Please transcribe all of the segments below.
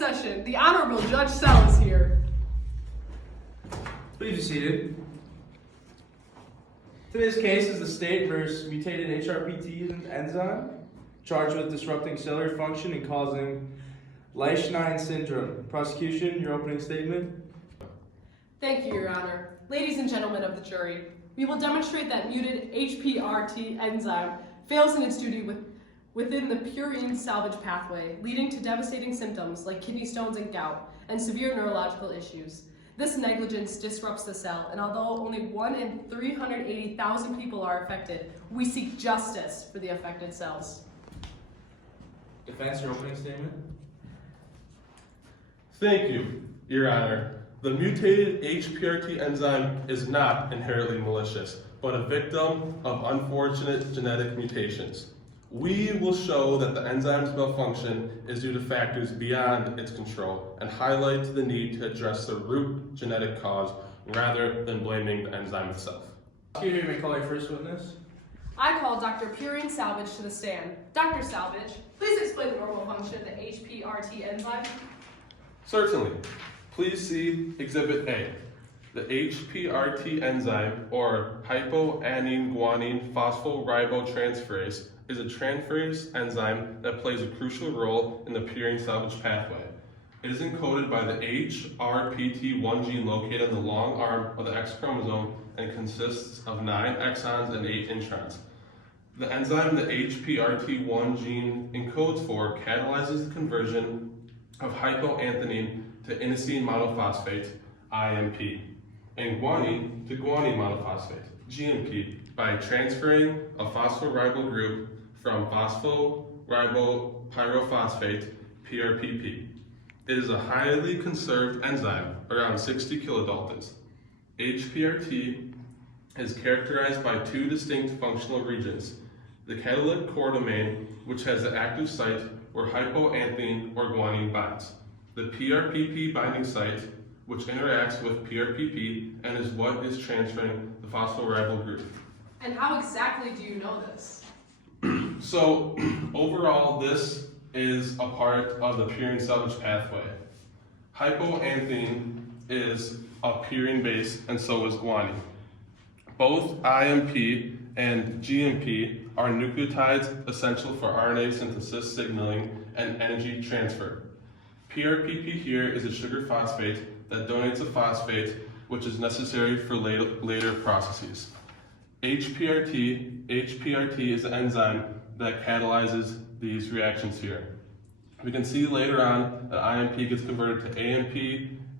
session. The Honorable Judge Sell is here. Please be seated. Today's case is the state versus mutated HPRT enzyme, charged with disrupting cellular function and causing Lesch syndrome. Prosecution, your opening statement. Thank you, Your Honor. Ladies and gentlemen of the jury, we will demonstrate that muted HPRT enzyme fails in its duty within the purine salvage pathway, leading to devastating symptoms like kidney stones and gout, and severe neurological issues. This negligence disrupts the cell, and although only 1 in 380,000 people are affected, we seek justice for the affected cells. Defense, your opening statement. Thank you, Your Honor. The mutated HPRT enzyme is not inherently malicious, but a victim of unfortunate genetic mutations. We will show that the enzyme's malfunction is due to factors beyond its control and highlight the need to address the root genetic cause rather than blaming the enzyme itself. Prosecutor, you may call your first witness. I call Dr. Purine Salvage to the stand. Dr. Salvage, please explain the normal function of the HPRT enzyme. Certainly. Please see Exhibit A. The HPRT enzyme, or hypoannine guanine phosphoriboftransferase, is a transferase enzyme that plays a crucial role in the purine salvage pathway. It is encoded by the HRPT1 gene located on the long arm of the X chromosome and consists of 9 exons and 8 introns. The enzyme the HPRT1 gene encodes for catalyzes the conversion of hypoanthine to inosine monophosphate, IMP, and guanine to guanine monophosphate, GMP, by transferring a phosphoribal group from phosphoribopyrophosphate, PRPP. It is a highly conserved enzyme, around 60 kilodaltons. HPRT is characterized by 2 distinct functional regions: the catalytic core domain, which has the active site where hypoanthine or guanine binds, the PRPP binding site, which interacts with PRPP and is what is transferring the phosphoryl group. And how exactly do you know this? So, overall, this is a part of the purine salvage pathway. Hypoanthine is a purine base, and so is guanine. Both IMP and GMP are nucleotides essential for RNA synthesis, signaling, and energy transfer. PRPP here is a sugar phosphate that donates a phosphate which is necessary for later processes. HPRT is an enzyme that catalyzes these reactions here. We can see later on that IMP gets converted to AMP,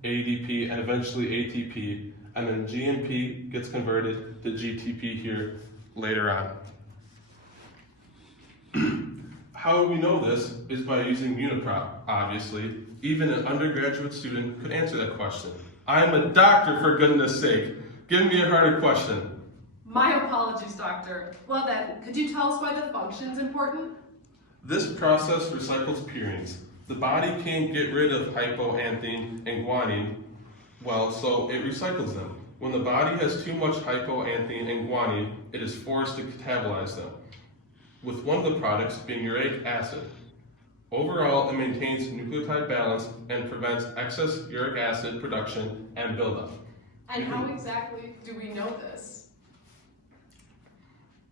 ADP, and eventually ATP, and then GMP gets converted to GTP here later on. How we know this is by using Uniprop, obviously. Even an undergraduate student could answer that question. I'm a doctor, for goodness sake. Give me a harder question. My apologies, doctor. Well then, could you tell us why the function's important? This process recycles purines. The body can't get rid of hypoanthine and guanine, well, so it recycles them. When the body has too much hypoanthine and guanine, it is forced to catabolize them, with one of the products being uric acid. Overall, it maintains nucleotide balance and prevents excess uric acid production and buildup. And how exactly do we know this?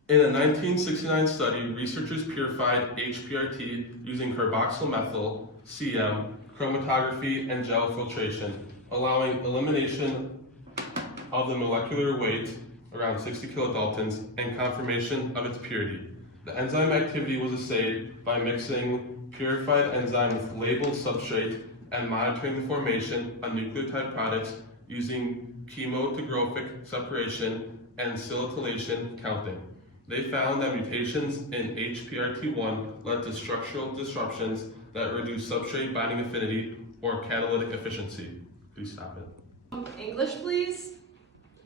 In a 1969 study, researchers purified HPRT using carboxymethyl, CM, chromatography, and gel filtration, allowing elimination of the molecular weight, around 60 kilodaltons, and confirmation of its purity. The enzyme activity was assayed by mixing purified enzyme with labeled substrate and monitoring the formation of nucleotide products using chemotographic separation and acetylation counting. They found that mutations in HPRT1 led to structural disruptions that reduce substrate binding affinity or catalytic efficiency. Please stop it. English, please?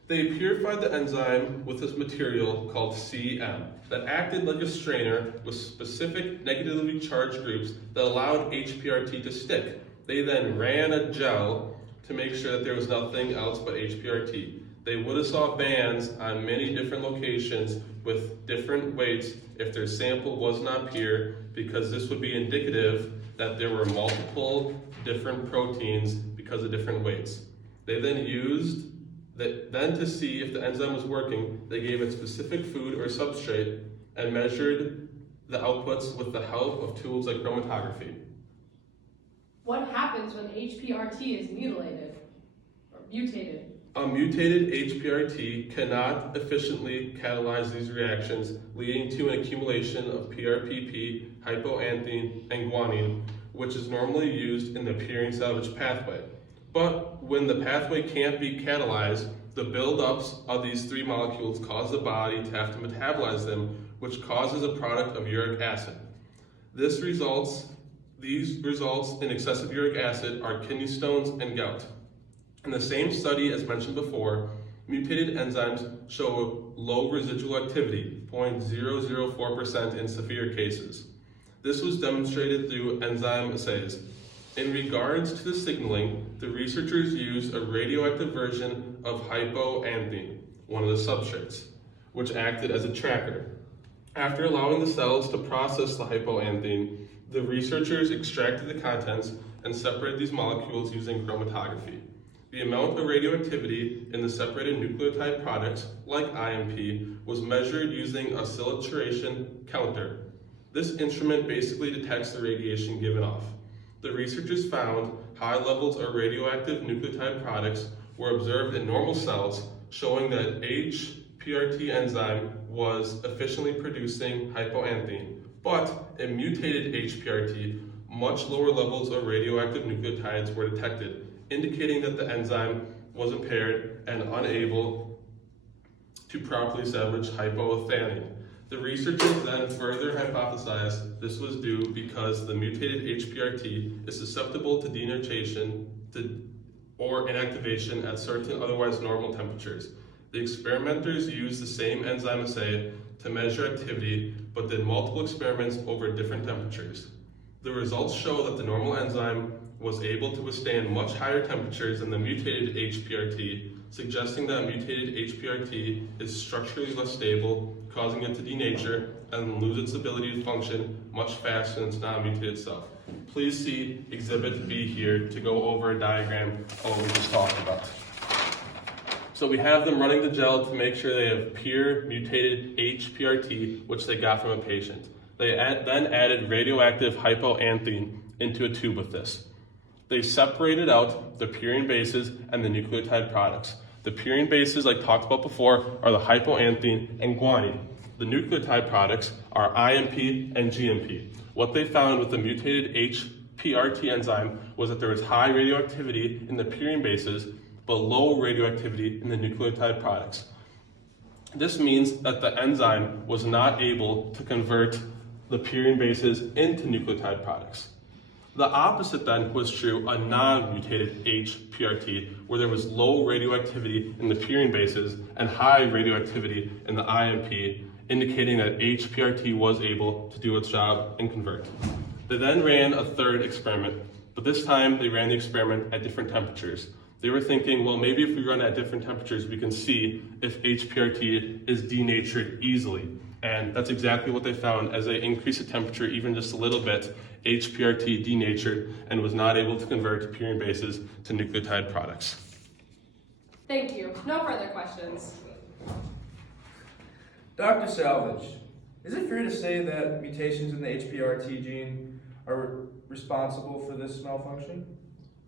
They purified the enzyme with this material called CM that acted like a strainer with specific negatively charged groups that allowed HPRT to stick. They then ran a gel to make sure that there was nothing else but HPRT. They would have saw bands on many different locations with different weights if their sample was not pure, because this would be indicative that there were multiple different proteins because of different weights. They then used then to see if the enzyme was working, they gave it specific food or substrate and measured the outputs with the help of tools like chromatography. What happens when HPRT is mutilated or mutated? A mutated HPRT cannot efficiently catalyze these reactions, leading to an accumulation of PRPP, hypoanthine, and guanine, which is normally used in the purine salvage pathway. But when the pathway can't be catalyzed, the buildups of these three molecules cause the body to have to metabolize them, which causes a product of uric acid. These results in excessive uric acid are kidney stones and gout. In the same study as mentioned before, mutated enzymes show low residual activity, 0.004% in severe cases. This was demonstrated through enzyme assays. In regards to the signaling, the researchers used a radioactive version of hypoanthine, one of the substrates, which acted as a tracker. After allowing the cells to process the hypoanthine, the researchers extracted the contents and separated these molecules using chromatography. The amount of radioactivity in the separated nucleotide products, like IMP, was measured using a saturation counter. This instrument basically detects the radiation given off. The researchers found high levels of radioactive nucleotide products were observed in normal cells, showing that HPRT enzyme was efficiently producing hypoanthine. But in mutated HPRT, much lower levels of radioactive nucleotides were detected, indicating that the enzyme was impaired and unable to properly salvage hypoanthine. The researchers then further hypothesized this was due because the mutated HPRT is susceptible to denaturation or inactivation at certain otherwise normal temperatures. The experimenters used the same enzyme assay to measure activity, but did multiple experiments over different temperatures. The results show that the normal enzyme was able to withstand much higher temperatures than the mutated HPRT, suggesting that mutated HPRT is structurally less stable, causing it to denature and lose its ability to function much faster than its non-mutated self. Please see Exhibit B here to go over a diagram of what we just talked about. So we have them running the gel to make sure they have pure mutated HPRT, which they got from a patient. They then added radioactive hypoanthine into a tube with this. They separated out the purine bases and the nucleotide products. The purine bases, like talked about before, are the hypoanthine and guanine. The nucleotide products are IMP and GMP. What they found with the mutated HPRT enzyme was that there was high radioactivity in the purine bases, but low radioactivity in the nucleotide products. This means that the enzyme was not able to convert the purine bases into nucleotide products. The opposite then was true on non-mutated HPRT, where there was low radioactivity in the purine bases and high radioactivity in the IMP, indicating that HPRT was able to do its job and convert. They then ran a third experiment, but this time they ran the experiment at different temperatures. They were thinking, well, maybe if we run at different temperatures, we can see if HPRT is denatured easily. And that's exactly what they found. As they increased the temperature even just a little bit, HPRT denatured and was not able to convert purine bases to nucleotide products. Thank you. No further questions. Dr. Salvage, is it fair to say that mutations in the HPRT gene are responsible for this malfunction?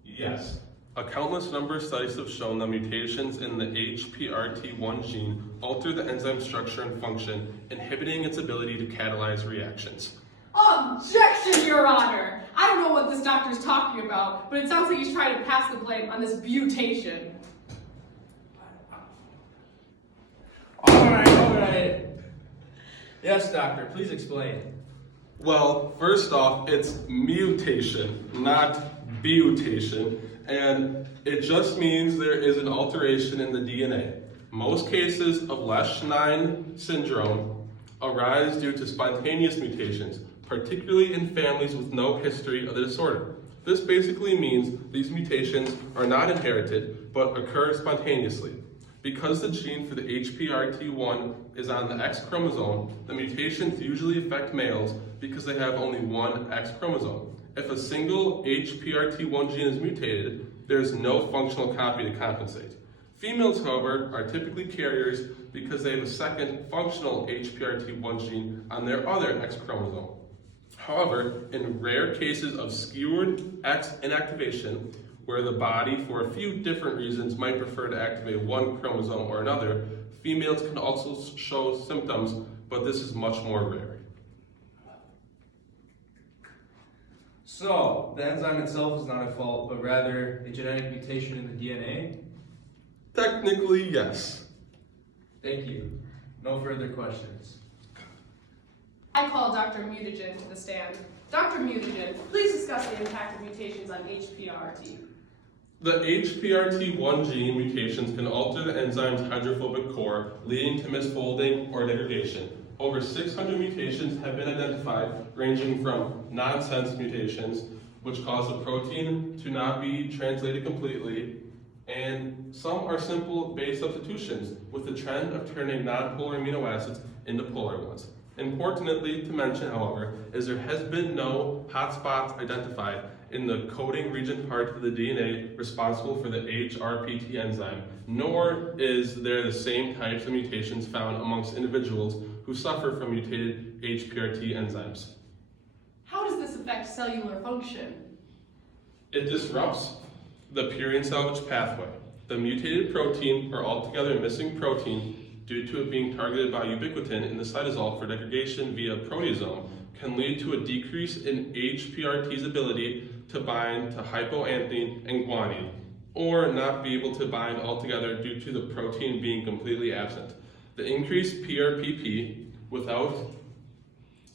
Yes. A countless number of studies have shown that mutations in the HPRT1 gene alter the enzyme structure and function, inhibiting its ability to catalyze reactions. Objection, Your Honor! I don't know what this doctor's talking about, but it sounds like he's trying to pass the blame on this mutation. All right. Yes, doctor, please explain. Well, first off, it's mutation, not butation, and it just means there is an alteration in the DNA. Most cases of Lesch syndrome arise due to spontaneous mutations, particularly in families with no history of the disorder. This basically means these mutations are not inherited, but occur spontaneously. Because the gene for the HPRT1 is on the X chromosome, the mutations usually affect males because they have only one X chromosome. If a single HPRT1 gene is mutated, there is no functional copy to compensate. Females, however, are typically carriers because they have a second functional HPRT1 gene on their other X chromosome. However, in rare cases of skewed X inactivation, where the body, for a few different reasons, might prefer to activate one chromosome or another, females can also show symptoms, but this is much more rare. So, the enzyme itself is not at fault, but rather a genetic mutation in the DNA? Technically, yes. Thank you. No further questions. I call Dr. Mutagen to the stand. Dr. Mutagen, please discuss the impact of mutations on HPRT. The HPRT1 gene mutations can alter the enzyme's hydrophobic core, leading to misfolding or degradation. Over 600 mutations have been identified, ranging from nonsense mutations, which cause the protein to not be translated completely, and some are simple base substitutions, with the trend of turning non-polar amino acids into polar ones. Importantly to mention, however, is there has been no hotspots identified in the coding region part of the DNA responsible for the HPRT enzyme, nor is there the same types of mutations found amongst individuals who suffer from mutated HPRT enzymes. How does this affect cellular function? It disrupts the purine salvage pathway. The mutated protein or altogether missing protein, due to it being targeted by ubiquitin in the cytosol for degradation via proteasome, can lead to a decrease in HPRT's ability to bind to hypoanthine and guanine, or not be able to bind altogether due to the protein being completely absent. The increased PRPP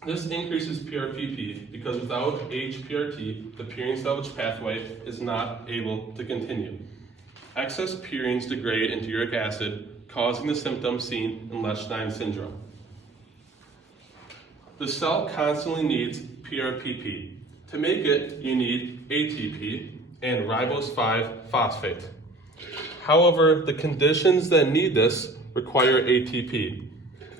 this increases PRPP because without HPRT, the purine salvage pathway is not able to continue. Excess purines degrade into uric acid, causing the symptoms seen in Lesch syndrome. The cell constantly needs PRPP. To make it, you need ATP and ribose 5-phosphate. However, the conditions that need this require ATP.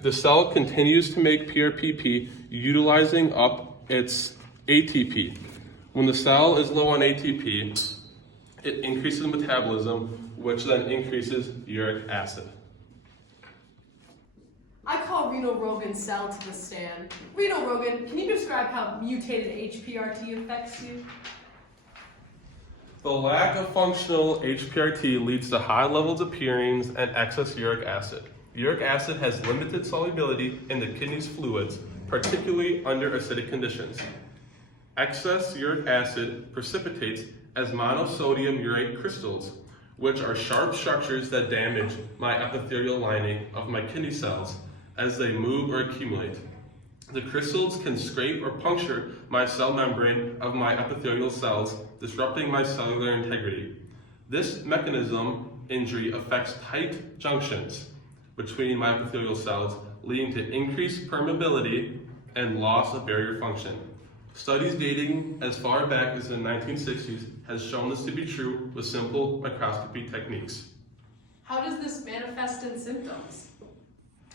The cell continues to make PRPP utilizing up its ATP. When the cell is low on ATP, it increases metabolism, which then increases uric acid. I call Reno Rogan's cell to the stand. Reno Rogan, can you describe how mutated HPRT affects you? The lack of functional HPRT leads to high levels of purines and excess uric acid. Uric acid has limited solubility in the kidney's fluids, particularly under acidic conditions. Excess uric acid precipitates as monosodium urate crystals, which are sharp structures that damage my epithelial lining of my kidney cells as they move or accumulate. The crystals can scrape or puncture my cell membrane of my epithelial cells, disrupting my cellular integrity. This mechanism injury affects tight junctions between my epithelial cells, leading to increased permeability and loss of barrier function. Studies dating as far back as the 1960s has shown this to be true with simple microscopy techniques. How does this manifest in symptoms?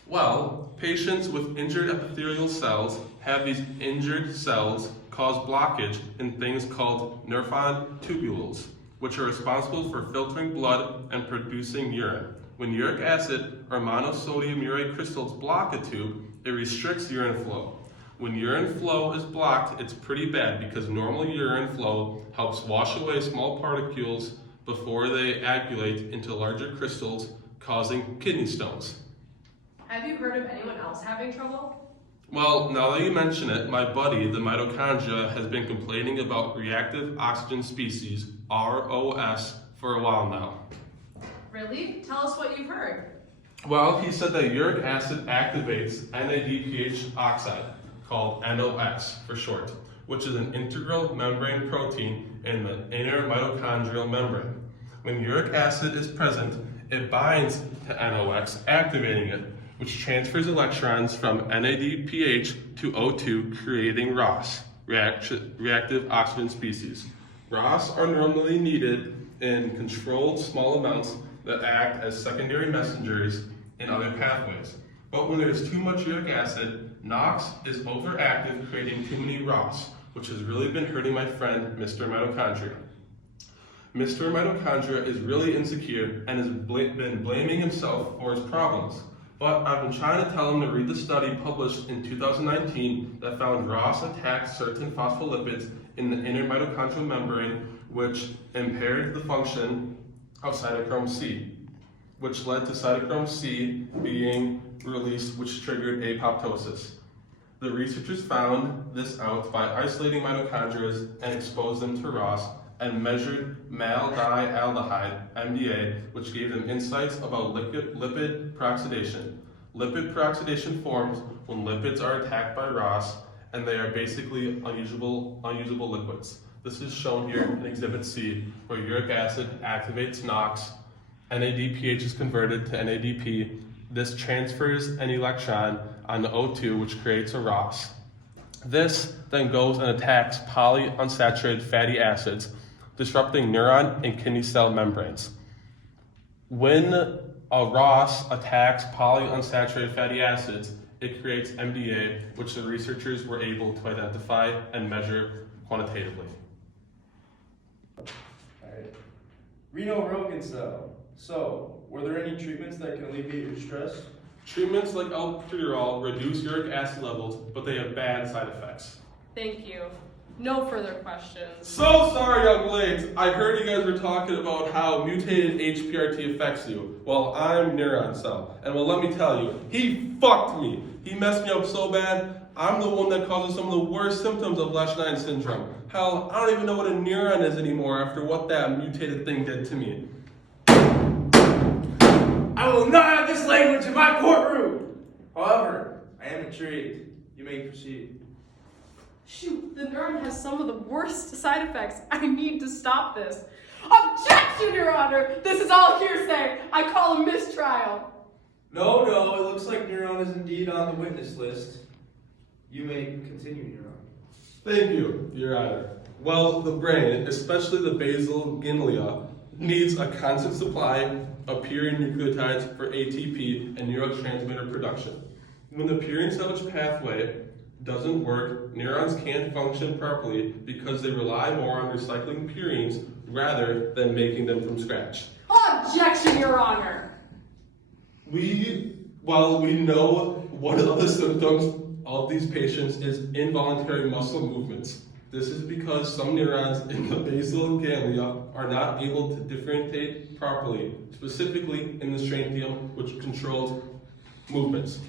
Well, patients with injured epithelial cells have these injured cells cause blockage in things called nephron tubules, which are responsible for filtering blood and producing urine. When uric acid or monosodium urate crystals block a tube, it restricts urine flow. When urine flow is blocked, it's pretty bad because normal urine flow helps wash away small particles before they accumulate into larger crystals, causing kidney stones. Have you heard of anyone else having trouble? Well, now that you mention it, my buddy, the mitochondria, has been complaining about reactive oxygen species, ROS, for a while now. Really? Tell us what you've heard. Well, he said that uric acid activates NADPH oxide, called NOx for short, which is an integral membrane protein in the inner mitochondrial membrane. When uric acid is present, it binds to NOx, activating it, which transfers electrons from NADPH to O2, creating ROS, reactive oxygen species. ROS are normally needed in controlled small amounts that act as secondary messengers in other pathways. But when there's too much uric acid, NOx is overactive, creating too many ROS, which has really been hurting my friend, Mr. Mitochondria. Mr. Mitochondria is really insecure and has been blaming himself for his problems. But I've been trying to tell him to read the study published in 2019 that found ROS attacked certain phospholipids in the inner mitochondrial membrane, which impaired the function of cytochrome C, which led to cytochrome C being released, which triggered apoptosis. The researchers found this out by isolating mitochondria and exposed them to ROS and measured maldialdehyde, MDA, which gave them insights about lipid peroxidation. Lipid peroxidation forms when lipids are attacked by ROS, and they are basically unusable liquids. This is shown here in Exhibit C, where uric acid activates NOx, NADPH is converted to NADP. This transfers an electron on the O2, which creates a ROS. This then goes and attacks polyunsaturated fatty acids, disrupting neuron and kidney cell membranes. When a ROS attacks polyunsaturated fatty acids, it creates MDA, which the researchers were able to identify and measure quantitatively. Alright. Renal Rogan cell. So, were there any treatments that can alleviate your stress? Treatments like albuterol reduce uric acid levels, but they have bad side effects. Thank you. No further questions. So sorry, young ladies. I heard you guys were talking about how mutated HPRT affects you. Well, I'm neuron cell, and well, let me tell you, he fucked me. He messed me up so bad. I'm the one that causes some of the worst symptoms of Lesch syndrome. Hell, I don't even know what a neuron is anymore after what that mutated thing did to me. I will not have this language in my courtroom! However, I am intrigued. You may proceed. Shoot, the neuron has some of the worst side effects. I need to stop this. Objection, Your Honor! This is all hearsay. I call a mistrial. No, it looks like Neuron is indeed on the witness list. You may continue, Neuron. Thank you, Your Honor. Well, the brain, especially the basal ganglia, needs a constant supply of purine nucleotides for ATP and neurotransmitter production. When the purine salvage pathway doesn't work, neurons can't function properly because they rely more on recycling purines rather than making them from scratch. Objection, Your Honor! We know one of the symptoms of these patients is involuntary muscle movements. This is because some neurons in the basal ganglia are not able to differentiate properly, specifically in the sternum, which controls movements.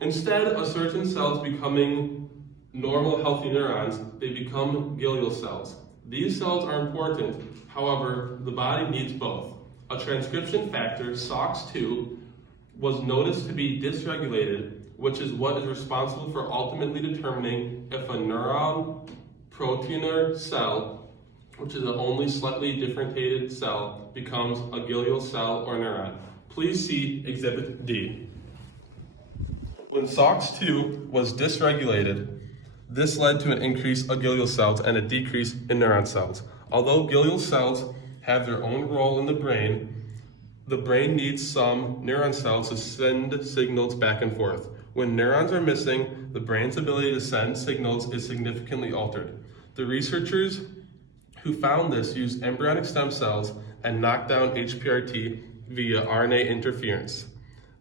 Instead of certain cells becoming normal, healthy neurons, they become glial cells. These cells are important, however, the body needs both. A transcription factor, SOX2, was noticed to be dysregulated, which is what is responsible for ultimately determining if a neuron proteinuria cell, which is an only slightly differentiated cell, becomes a glial cell or neuron. Please see Exhibit D. When SOX2 was dysregulated, this led to an increase of glial cells and a decrease in neuron cells. Although glial cells have their own role in the brain needs some neuron cells to send signals back and forth. When neurons are missing, the brain's ability to send signals is significantly altered. The researchers who found this used embryonic stem cells and knocked down HPRT via RNA interference.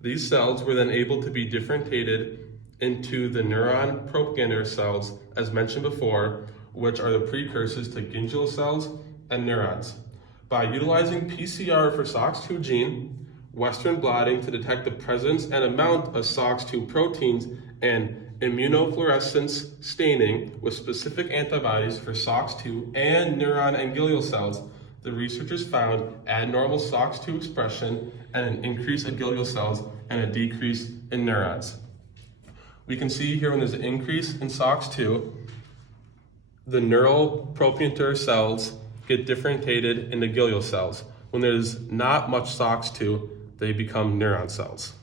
These cells were then able to be differentiated into the neuron progenitor cells, as mentioned before, which are the precursors to gingial cells and neurons. By utilizing PCR for SOX2 gene, Western blotting to detect the presence and amount of SOX2 proteins, and immunofluorescence staining with specific antibodies for SOX2 and neuron and glial cells, the researchers found abnormal SOX2 expression and an increase in glial cells and a decrease in neurons. We can see here when there's an increase in SOX2, the neural progenitor cells get differentiated into glial cells. When there's not much SOX2, they become neuron cells.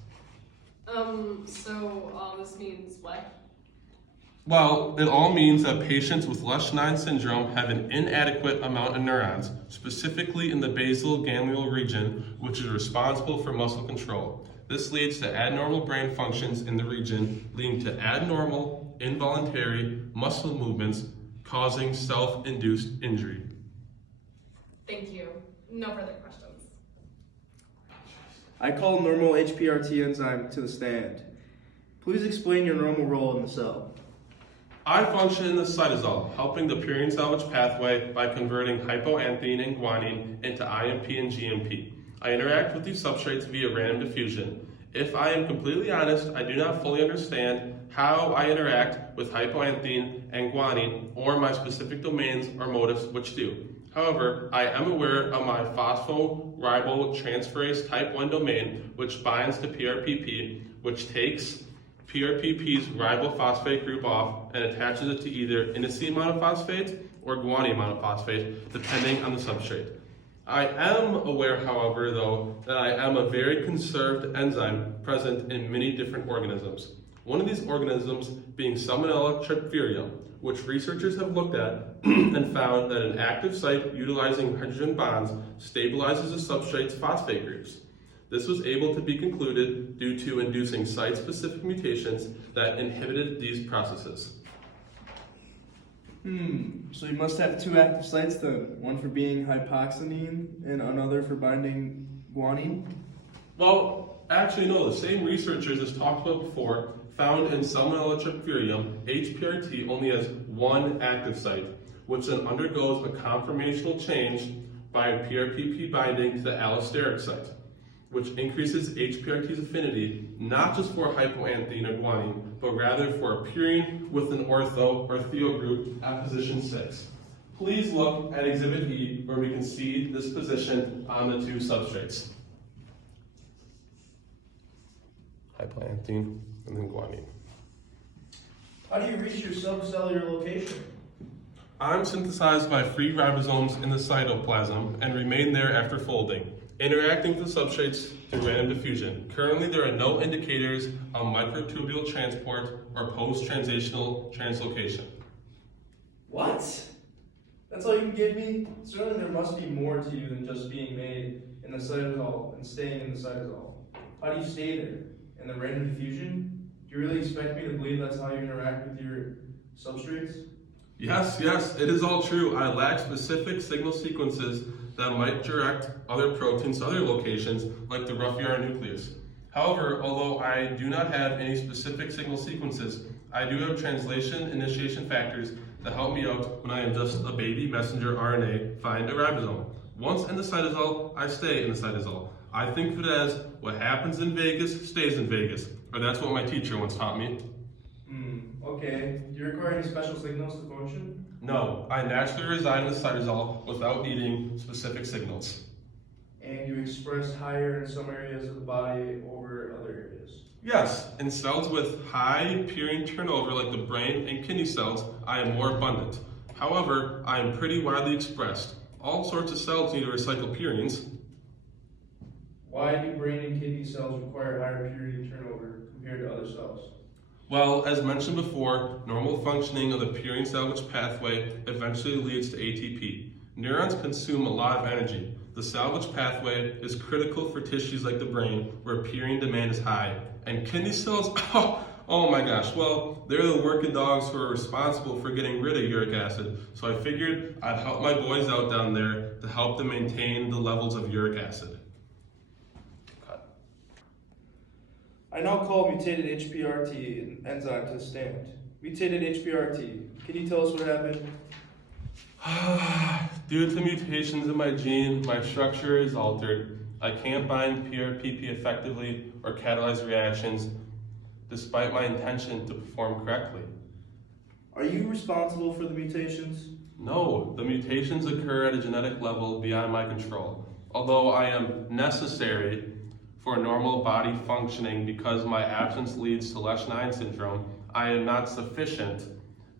So all this means what? Well, it all means that patients with Lesch syndrome have an inadequate amount of neurons, specifically in the basal ganglion region, which is responsible for muscle control. This leads to abnormal brain functions in the region, leading to abnormal, involuntary muscle movements, causing self-induced injury. Thank you. No further questions. I call normal HPRT enzyme to the stand. Please explain your normal role in the cell. I function in the cytosol, helping the purine salvage pathway by converting hypoanthine and guanine into IMP and GMP. I interact with these substrates via random diffusion. If I am completely honest, I do not fully understand how I interact with hypoanthine and guanine or my specific domains or motifs which do. However, I am aware of my phosphorybotransferase type 1 domain which binds to PRPP, which takes PRPP's ribophosphate group off and attaches it to either inosine monophosphate or guanine monophosphate, depending on the substrate. I am aware, however, though, that I am a very conserved enzyme present in many different organisms. One of these organisms being Salmonella tryptophyrium, which researchers have looked at and found that an active site utilizing hydrogen bonds stabilizes the substrate's phosphate groups. This was able to be concluded due to inducing site-specific mutations that inhibited these processes. So you must have two active sites then, one for being hypoxanine and another for binding guanine? Well, actually no, the same researchers as talked about before found in Salmonella tryptophyrium, HPRT only has one active site, which then undergoes a conformational change by PRPP binding to the allosteric site, which increases HPRT's affinity not just for hypoanthine or guanine, but rather for a purine with an ortho or thio group at position 6. Please look at Exhibit E where we can see this position on the two substrates. Hypoanthine and then guanine. How do you reach your subcellular location? I'm synthesized by free ribosomes in the cytoplasm and remain there after folding, interacting with the substrates through random diffusion. Currently, there are no indicators of microtubule transport or post-translational translocation. What? That's all you can give me? Certainly there must be more to you than just being made in the cytosol and staying in the cytosol. How do you stay there? In the random diffusion? Do you really expect me to believe that's how you interact with your substrates? Yes, it is all true. I lack specific signal sequences that might direct other proteins to other locations, like the rough ER nucleus. However, although I do not have any specific signal sequences, I do have translation initiation factors that help me out when I am just a baby messenger RNA find a ribosome. Once in the cytosol, I stay in the cytosol. I think of it as what happens in Vegas stays in Vegas, or that's what my teacher once taught me. Okay. Do you require any special signals to function? No, I naturally reside in the cytosol without needing specific signals. And you express higher in some areas of the body over other areas? Yes, in cells with high purine turnover like the brain and kidney cells, I am more abundant. However, I am pretty widely expressed. All sorts of cells need to recycle purines. Why do brain and kidney cells require higher purine turnover compared to other cells? Well, as mentioned before, normal functioning of the purine salvage pathway eventually leads to ATP. Neurons consume a lot of energy. The salvage pathway is critical for tissues like the brain, where purine demand is high. And kidney cells, oh my gosh, well, they're the working dogs who are responsible for getting rid of uric acid. So I figured I'd help my boys out down there to help them maintain the levels of uric acid. I now call mutated HPRT enzyme to the stand. Mutated HPRT, can you tell us what happened? Due to mutations in my gene, my structure is altered. I can't bind PRPP effectively or catalyze reactions, despite my intention to perform correctly. Are you responsible for the mutations? No, the mutations occur at a genetic level beyond my control. Although I am necessary for normal body functioning because my absence leads to Lesch syndrome, I am not sufficient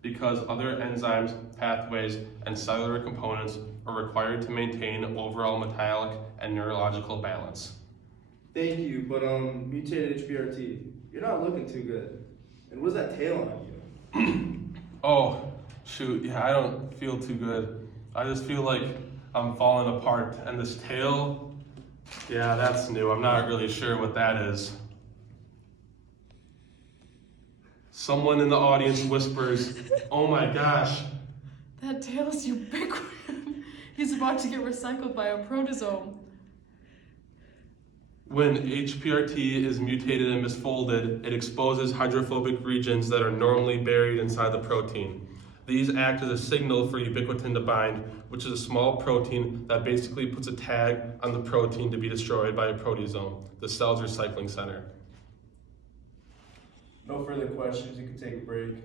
because other enzymes, pathways, and cellular components are required to maintain overall metabolic and neurological balance. Thank you, but mutated HPRT, you're not looking too good. And what's that tail on you? Oh, shoot, yeah, I don't feel too good. I just feel like I'm falling apart. And this tail, yeah, that's new. I'm not really sure what that is. Someone in the audience whispers, "Oh my gosh." That tail is ubiquitous. He's about to get recycled by a protozoan. When HPRT is mutated and misfolded, it exposes hydrophobic regions that are normally buried inside the protein. These act as a signal for ubiquitin to bind, which is a small protein that basically puts a tag on the protein to be destroyed by a proteasome, the cell's recycling center. No further questions, you can take a break.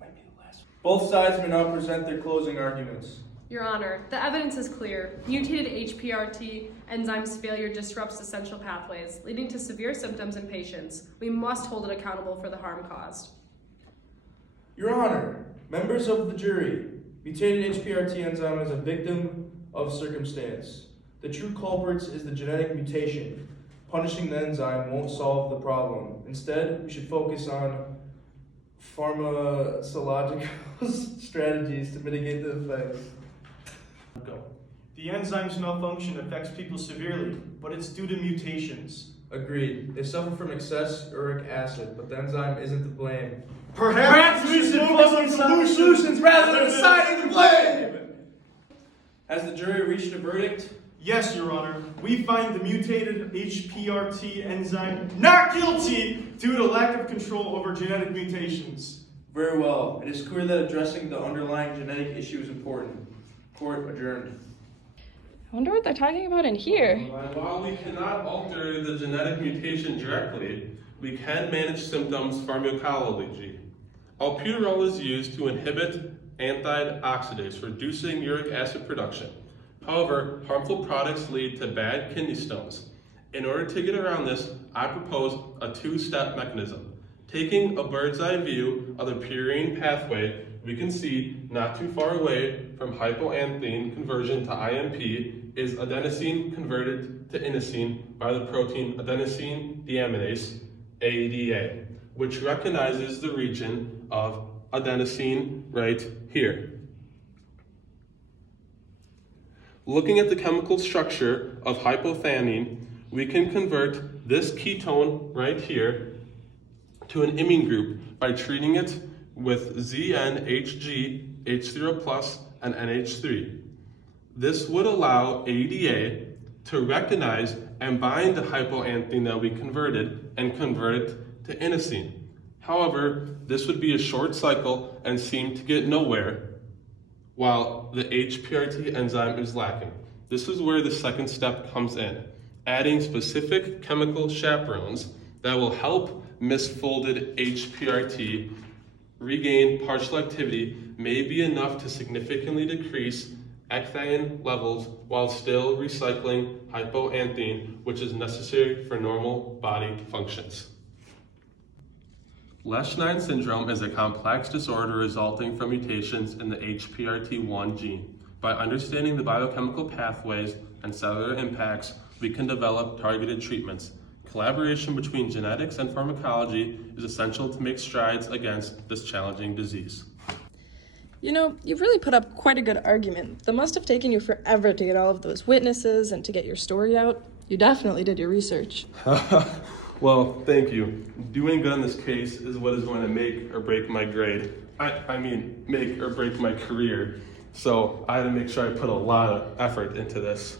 Might be the last. Both sides may now present their closing arguments. Your Honor, the evidence is clear. Mutated HPRT enzyme's failure disrupts essential pathways, leading to severe symptoms in patients. We must hold it accountable for the harm caused. Your Honor, members of the jury, mutated HPRT enzyme is a victim of circumstance. The true culprit is the genetic mutation. Punishing the enzyme won't solve the problem. Instead, we should focus on pharmacological strategies to mitigate the effects. Go. The enzyme's malfunction affects people severely, but it's due to mutations. Agreed. They suffer from excess uric acid, but the enzyme isn't to blame. Perhaps we should focus on solutions rather than assigning the blame! Has the jury reached a verdict? Yes, Your Honor. We find the mutated HPRT enzyme not guilty due to lack of control over genetic mutations. Very well. It is clear that addressing the underlying genetic issue is important. Court adjourned. I wonder what they're talking about in here. While we cannot alter the genetic mutation directly, we can manage symptoms pharmacology. Albuterol is used to inhibit antioxidase, reducing uric acid production. However, harmful products lead to bad kidney stones. In order to get around this, I propose a two-step mechanism. Taking a bird's eye view of the purine pathway, we can see not too far away from hypoanthine conversion to IMP is adenosine converted to inosine by the protein adenosine deaminase, ADA, which recognizes the region of adenosine right here. Looking at the chemical structure of hypothionine, we can convert this ketone right here to an imine group by treating it with ZnHg, H0+, and NH3. This would allow ADA to recognize and bind the hypoanthine that we converted and convert it to inosine. However, this would be a short cycle and seem to get nowhere while the HPRT enzyme is lacking. This is where the second step comes in, adding specific chemical chaperones that will help misfolded HPRT regain partial activity may be enough to significantly decrease ecthine levels while still recycling hypoanthine, which is necessary for normal body functions. Lesch syndrome is a complex disorder resulting from mutations in the HPRT1 gene. By understanding the biochemical pathways and cellular impacts, we can develop targeted treatments. Collaboration between genetics and pharmacology is essential to make strides against this challenging disease. You know, you've really put up quite a good argument. That must have taken you forever to get all of those witnesses and to get your story out. You definitely did your research. Well, thank you. Doing good in this case is what is going to make or break my grade. I mean, make or break my career. So I had to make sure I put a lot of effort into this.